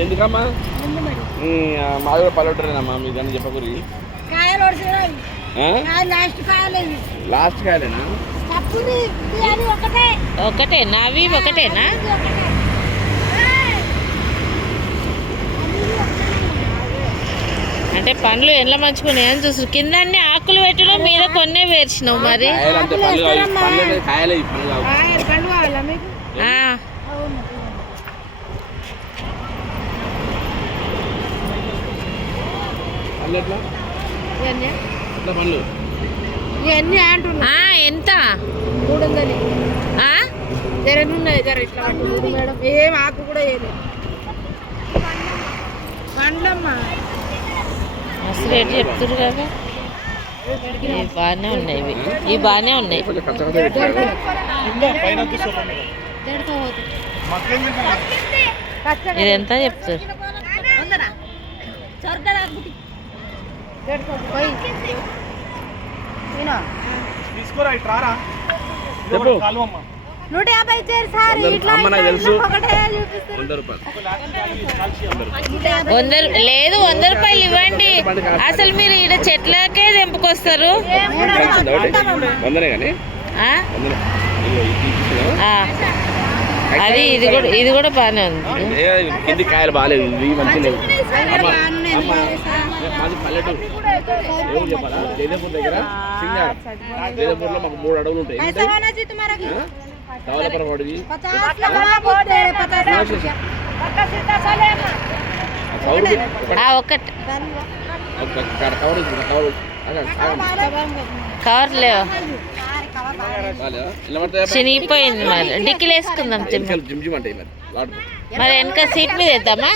ఎందుకమ్మా మాది కూడా పల్లెటూరేనమ్మా మీ దాన్ని చెప్పకూరి లాస్ట్ కాయలేనా ఒకటేనా అవి ఒకటేనా అంటే పండ్లు ఎలా మంచుకున్నాయి అని చూసు కింద అన్ని ఆకులు పెట్టడం మీద కొన్నే వేర్చినావు మరి ఎంత 300 మేడం ఏం ఆకు కూడా వేయలేదు పండ్లమ్మా మస్తు రేటు చెప్తురు కదా ఇవి బాగానే ఉన్నాయి ఇవి బాగానే ఉన్నాయి ఇది ఎంత చెప్తారు చెప్పు 100 లేదు 100 రూపాయలు ఇవ్వండి అసలు మీరు ఇక్కడ చెట్లకే తెంపుకొస్తారు అది ఇది కూడా బాగానే ఉంది కింది కాయలు బాగాలేవు ఇవి మంచిగా మాది పల్లెటూరు చెప్పాలా జైదేపూర్ దగ్గర జైదేపూర్ లో మాకు 3 అడవులు ఉంటాయి డెవలపర్ వాడివి ఒకటి కవర్ లేవు చినిగిపోయింది మరి డిక్కీలు వేసుకుందాం మరి వెనక సీట్ మీద వేద్దామా